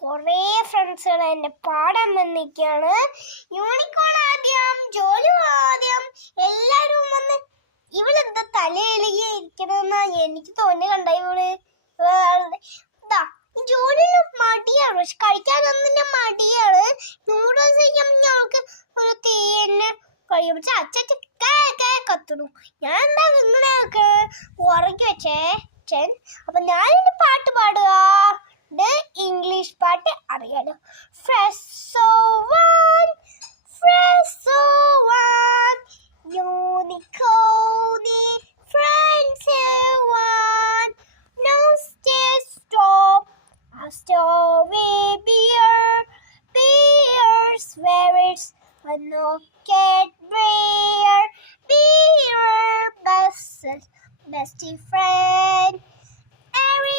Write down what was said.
കൊറേ ഫ്രണ്ട്സുകൾ എന്നെ പാടാൻ വന്നിരിക്കുകയാണ്. യൂണിക്കോൺ ആദ്യം, ജോലു ആദ്യം, എല്ലാരും വന്ന്. ഇവളെന്താ തലയിളകി ഇരിക്കണെന്നാ എനിക്ക് തോന്നി. കണ്ട ഇവള് ജോലിയിലും മടിയാണ്, പക്ഷെ കഴിക്കാനൊന്നും മടിയാണ്. നൂഡിൽസ് ഞങ്ങൾക്ക് ഒരു തീയന്നെ കഴിയും. പക്ഷെ അച്ഛൻ കത്തുന്നു. ഞാൻ എന്താ ഇങ്ങനെ ഉറക്കി വെച്ചേ. അപ്പൊ ഞാനിന്റെ പാട്ട് പാടുക. ഇംഗ്ലീഷ് പാട്ട് അറിയാലോ.